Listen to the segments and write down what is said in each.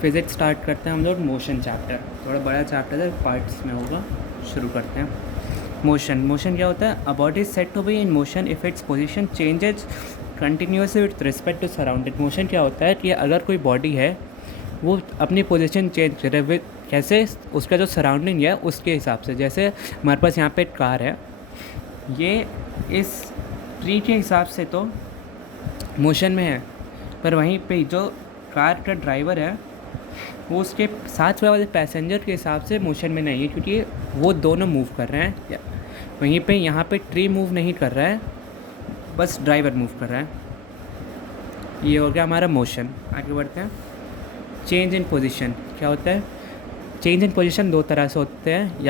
Physics start करते हैं हम लोग मोशन चैप्टर, थोड़ा बड़ा चैप्टर है, पार्ट्स में होगा। शुरू करते हैं। मोशन क्या होता है? A body is set to be in motion if its position changes continuously with respect to surrounding. Motion क्या होता है कि अगर कोई बॉडी है वो अपनी पोजीशन चेंज करे विद, कैसे? उसका जो सराउंडिंग है उसके हिसाब से। जैसे हमारे पास यहाँ पे एक कार है, ये इस ट्री के हिसाब से तो मोशन में है, पर वहीं पे जो कार का ड्राइवर है वो उसके साथ वाले पैसेंजर के हिसाब से मोशन में नहीं है, क्योंकि वो दोनों मूव कर रहे हैं। वहीं पे यहाँ पे ट्री मूव नहीं कर रहा है, बस ड्राइवर मूव कर रहा है। ये हो गया हमारा मोशन। आगे बढ़ते हैं। चेंज इन पोजीशन क्या होता है? चेंज इन पोजीशन दो तरह से होते हैं,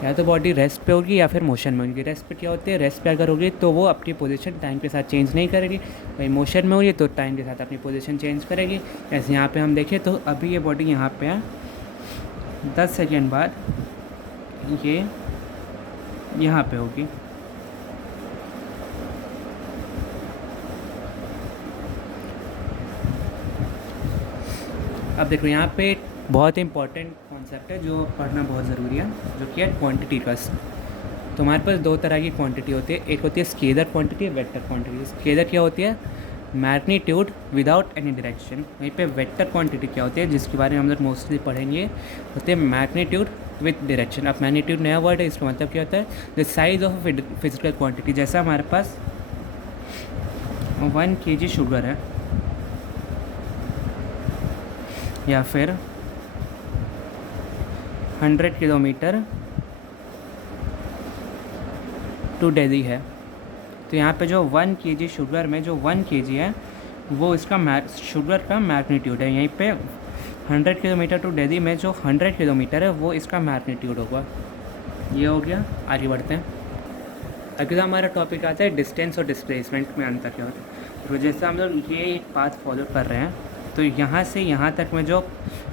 या तो बॉडी रेस्ट पे होगी या फिर मोशन में होगी। रेस्ट पे क्या होती है? रेस्ट पे अगर होगी तो वो अपनी पोजीशन टाइम के साथ चेंज नहीं करेगी। वही मोशन में होगी तो टाइम के साथ अपनी पोजीशन चेंज करेगी। ऐसे यहाँ पे हम देखें तो अभी ये बॉडी यहाँ पे है, 10 सेकेंड बाद ये यहाँ पे होगी। अब देखो यहाँ पे बहुत इंपॉर्टेंट कॉन्सेप्ट है जो पढ़ना बहुत ज़रूरी है, जो कि है क्वांटिटी का। तो हमारे पास दो तरह की क्वांटिटी होती है, एक होती है scalar quantity, vector quantity. Scalar क्या होती है? Magnitude without any direction. वहीं पे वेक्टर क्वांटिटी क्या होती है, जिसके बारे में हम लोग मोस्टली पढ़ेंगे, होते हैं मैग्नीट्यूड विथ डायरेक्शन। अब मैग्नीट्यूड नया वर्ड है, इसका मतलब क्या होता है? The size of physical quantity. जैसा हमारे पास 1 kg शुगर है या फिर 100 किलोमीटर टू दिल्ली है, तो यहाँ पे जो 1 kg शुगर में जो 1 kg है वो इसका शुगर का मैग्नीट्यूड है। यहीं पे 100 किलोमीटर टू दिल्ली में जो 100 किलोमीटर है वो इसका मैग्नीट्यूड होगा। ये हो गया। आगे बढ़ते हैं। अगला हमारा टॉपिक आता है डिस्टेंस और डिस्प्लेसमेंट में अंतर क्या होता है। तो जैसे हम लोग ये एक पाथ फॉलो कर रहे हैं, तो यहाँ से यहाँ तक में जो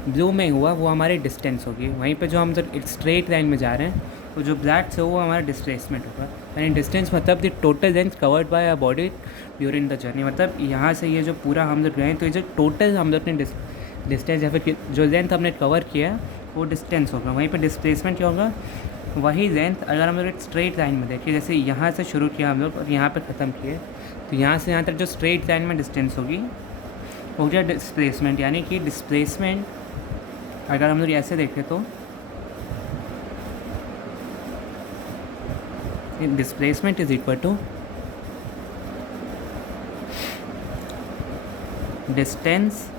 ब्लू में हुआ वो हमारी डिस्टेंस होगी। वहीं पे जो हम जब एक स्ट्रेट लाइन में जा रहे हैं तो जो ब्लैक से वो हमारा डिस्प्लेसमेंट होगा। यानी डिस्टेंस मतलब the total length covered by a body during the journey. मतलब यहाँ से ये जो पूरा हम लोग गए तो ये जो टोटल हम लोग ने डिस्टेंस या फिर जो लेंथ हमने कवर किया है वो डिस्टेंस होगा। वहीं पर डिस्प्लेसमेंट क्या होगा? वही लेंथ अगर हम लोग एक स्ट्रेट लाइन में देखिए, जैसे यहाँ से शुरू किया हम लोग और यहाँ पर ख़त्म किए, तो यहाँ से यहाँ तक जो स्ट्रेट लाइन में डिस्टेंस होगी हो गया डिस्प्लेसमेंट। यानी कि डिस्प्लेसमेंट अगर हम लोग ऐसे देखें तो displacement is equal to distance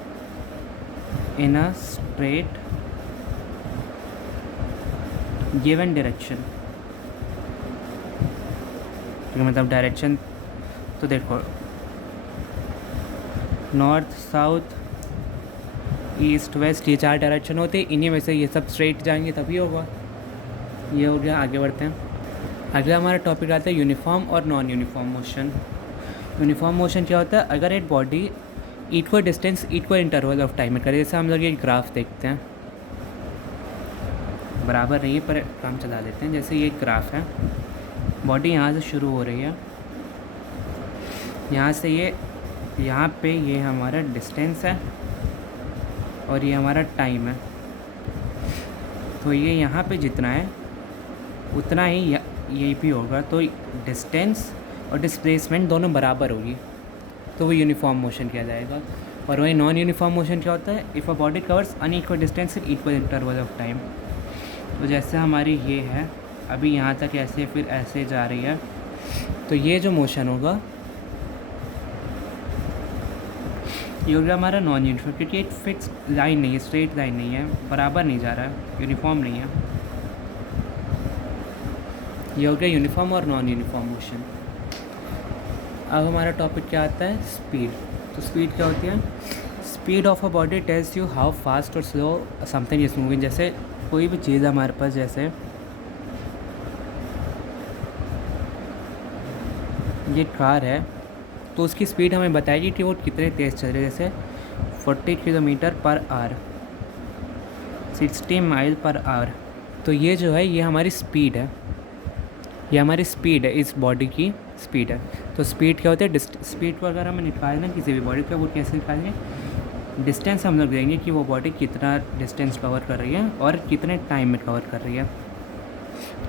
in a straight given direction. मतलब डायरेक्शन तो देखो, नॉर्थ, साउथ, ईस्ट, वेस्ट, ये 4 डायरेक्शन होते हैं। इन्हीं में से ये सब स्ट्रेट जाएंगे तभी होगा। ये हो गया। आगे बढ़ते हैं। अगला हमारा टॉपिक आता है यूनिफॉर्म और non uniform motion. Uniform motion क्या होता है? अगर एक body equal distance equal interval of time में करे। जैसे हम लोग ये ग्राफ देखते हैं, बराबर नहीं है पर काम चला लेते हैं। जैसे ये ग्राफ है, बॉडी यहाँ से शुरू हो रही है, यहाँ से ये यहाँ पे ये हमारा डिस्टेंस है और ये हमारा टाइम है। तो ये यहाँ पे जितना है उतना ही ये भी होगा। तो डिस्टेंस और डिस्प्लेसमेंट दोनों बराबर होगी, तो वो यूनिफॉर्म मोशन किया जाएगा। और वही नॉन यूनिफॉर्म मोशन क्या होता है? If a body covers unequal distance in equal interval of time. तो जैसे हमारी ये है, अभी यहाँ तक ऐसे फिर ऐसे जा रही है, तो ये जो मोशन होगा ये हो गया हमारा नॉन यूनिफॉर्म, क्योंकि एक फिक्स लाइन नहीं है, स्ट्रेट लाइन नहीं है, बराबर नहीं जा रहा है, यूनिफॉर्म नहीं है। ये हो गया यूनिफॉर्म और नॉन यूनिफॉर्म मोशन। अब हमारा टॉपिक क्या आता है? स्पीड। तो स्पीड क्या होती है? Speed of a body tells you how fast और स्लो समथिंग इज मूविंग। जैसे कोई भी चीज़ हमारे पास, जैसे ये कार है तो उसकी स्पीड हमें बताएगी कि वो कितने तेज़ चल रही है। जैसे 40 kilometre per hour, 60 mile per hour. तो ये जो है ये हमारी स्पीड है, ये हमारी स्पीड है, इस बॉडी की स्पीड है। तो स्पीड क्या होती है? स्पीड को अगर हमें निकालना किसी भी बॉडी का, वो कैसे निकालेंगे? डिस्टेंस हम लोग देंगे कि वो बॉडी कितना डिस्टेंस कवर कर रही है और कितने टाइम में कवर कर रही है।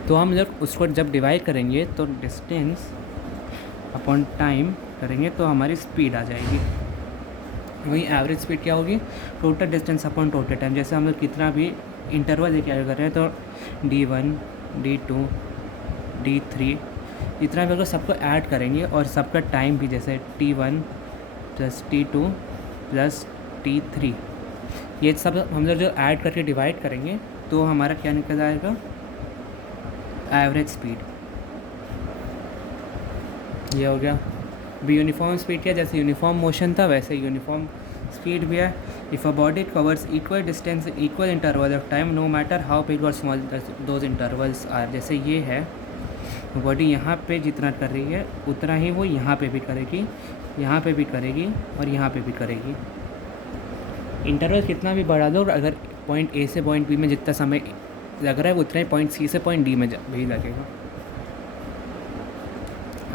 तो हम लोग उसको जब डिवाइड करेंगे तो डिस्टेंस अपॉन टाइम करेंगे तो हमारी स्पीड आ जाएगी। वही एवरेज स्पीड क्या होगी, total distance upon total time. जैसे हम लोग कितना भी इंटरवल लेके आगे कर रहे हैं तो D1 D2 D3 इतना भी अगर सबको ऐड करेंगे और सबका टाइम भी जैसे T1 plus T2 plus T3 ये सब हम लोग जो ऐड करके डिवाइड करेंगे तो हमारा क्या निकल आएगा, एवरेज स्पीड। ये हो गया। भी यूनिफॉर्म स्पीड क्या, जैसे यूनिफॉर्म मोशन था वैसे यूनिफॉर्म स्पीड भी है। If a body covers equal distance equal interval of time no matter how big और स्मॉल दोज इंटरवल्स आर। जैसे ये है बॉडी यहाँ पे जितना कर रही है उतना ही वो यहाँ पे भी करेगी, यहाँ पे भी करेगी और यहाँ पे भी करेगी। इंटरवल कितना भी बढ़ा दो, अगर पॉइंट ए से पॉइंट बी में जितना समय लग रहा है उतना ही पॉइंट सी से पॉइंट डी में भी लगेगा।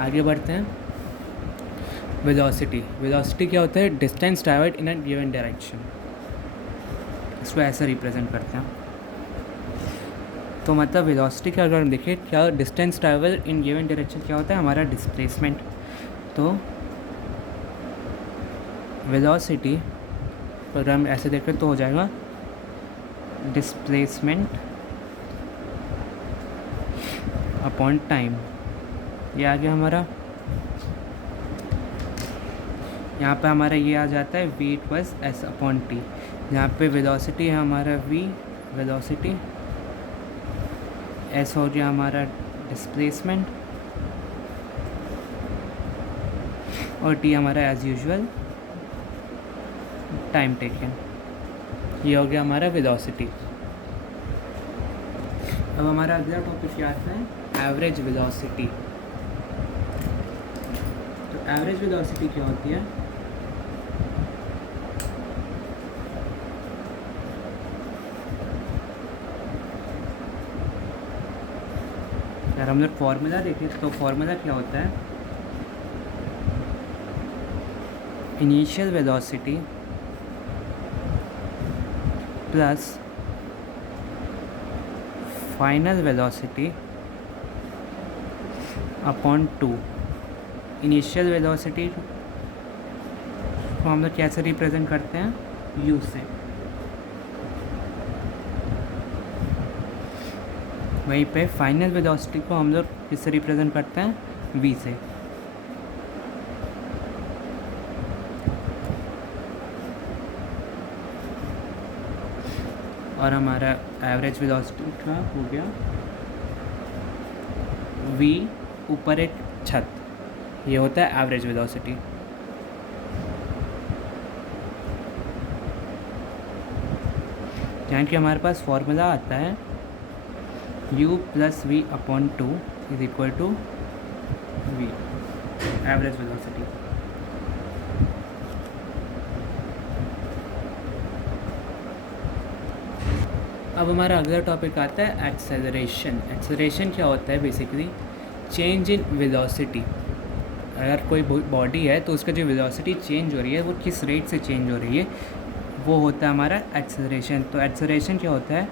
आगे बढ़ते हैं। वेलोसिटी। वेलोसिटी क्या होता है, distance travelled in a given direction. इसको ऐसा रिप्रेजेंट करते हैं। तो मतलब वेलोसिटी का अगर हम देखें क्या, distance travel in given direction क्या होता है, हमारा डिस्प्लेसमेंट। तो वेलोसिटी अगर हम ऐसे देखें तो हो जाएगा डिस्प्लेसमेंट अपॉन टाइम। ये आ गया हमारा। यहाँ पे हमारा ये आ जाता है v equals s upon T. यहाँ पे वेलोसिटी है हमारा v वेलोसिटी, s हो गया हमारा डिस्प्लेसमेंट और t हमारा एज यूजुअल टाइम टेकन। ये हो गया हमारा वेलोसिटी। अब हमारा अगला टॉपिक क्या आता है, एवरेज वेलोसिटी। तो एवरेज वेलोसिटी क्या होती है, अगर हम लोग फॉर्मूला देखें तो फॉर्मूला क्या होता है, initial velocity plus final velocity upon 2। Initial velocity को हम लोग कैसे रिप्रेजेंट करते हैं, u से। वहीं पे फाइनल वेलोसिटी को हम लोग किससे रिप्रेजेंट करते हैं, v से। और हमारा एवरेज वेलोसिटी का हो गया v ऊपर एक छत, ये होता है एवरेज वेलोसिटी। यानी कि हमारे पास फॉर्मूला आता है u plus v upon 2 is equal to v average velocity. अब हमारा अगला टॉपिक आता है एक्सेलरेशन। एक्सेलरेशन क्या होता है, बेसिकली चेंज इन वेलोसिटी। अगर कोई बॉडी है तो उसका जो वेलोसिटी चेंज हो रही है वो किस रेट से चेंज हो रही है, वो होता है हमारा एक्सेलरेशन। तो एक्सेलरेशन क्या होता है,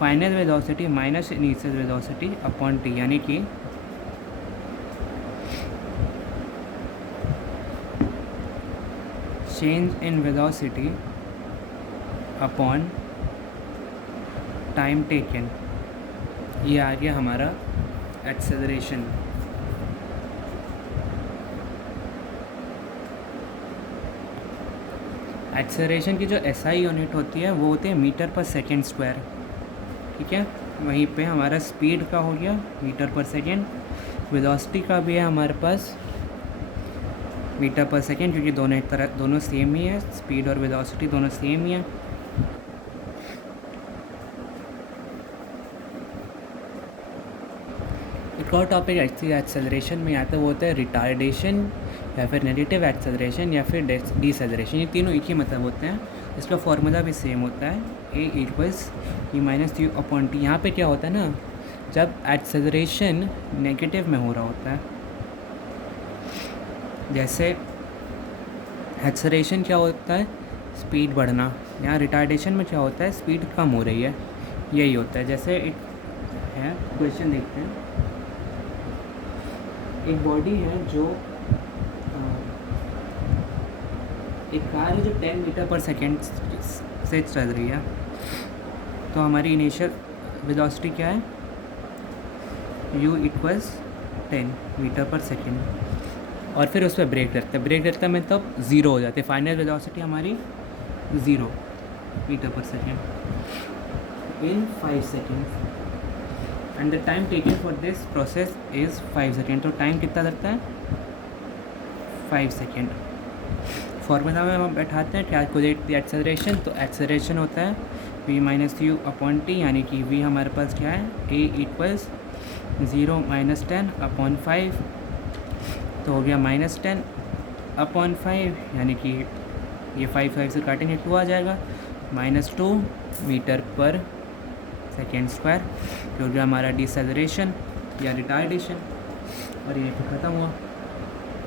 final velocity minus initial velocity upon T. यानी कि change in velocity upon time taken. ये आ गया हमारा एक्सेलरेशन। एक्सेलरेशन की जो SI यूनिट होती है वो होती है मीटर पर सेकेंड स्क्वायर, ठीक है। वहीं पे हमारा स्पीड का हो गया मीटर पर सेकेंड, वेलोसिटी का भी है हमारे पास मीटर पर सेकेंड, क्योंकि दोनों एक तरह दोनों सेम ही है, स्पीड और वेलोसिटी दोनों सेम ही है। एक और टॉपिक एक्सेलरेशन में आता है वो होता है रिटार्डेशन या फिर नेगेटिव एक्सेलरेशन या फिर डिसेलरेशन। ये तीनों एक ही मतलब होते हैं। इसका फॉर्मूला भी सेम होता है, a equals E minus you upon T. यहाँ पे क्या होता है ना, जब एक्सेलरेशन नेगेटिव में हो रहा होता है, जैसे एक्सेलरेशन क्या होता है, स्पीड बढ़ना, यहाँ रिटार्डेशन में क्या होता है, स्पीड कम हो रही है, यही होता है। जैसे एक है क्वेश्चन देखते हैं, एक बॉडी है जो एक कार है जो 10 मीटर पर सेकेंड से चल रही है, तो हमारी इनिशियल वेलोसिटी क्या है, u इक्वल्स 10 मीटर पर सेकेंड, और फिर उस पर ब्रेक करते हैं, ब्रेक करते में तब ज़ीरो हो जाती है, फाइनल वेलोसिटी हमारी 0 मीटर पर second in 5 seconds, and the time taken for this process is 5 second. तो टाइम कितना लगता है, 5 सेकेंड। फॉर्मूला में हम बैठाते हैं कैलकुलेट द एक्सेलरेशन, तो एक्सेलरेशन होता है v minus you upon T, यानी कि v हमारे पास क्या है, a इक्वल्स 0 माइनस 10 अपॉन 5, तो हो गया माइनस 10 अपॉन 5, यानी कि ये 5 से काटेंगे 2 आ जाएगा, -2 मीटर पर सेकेंड स्क्वायर, जो हो गया हमारा डिसेलरेशन या रिटार्डेशन, और ये ख़त्म हुआ।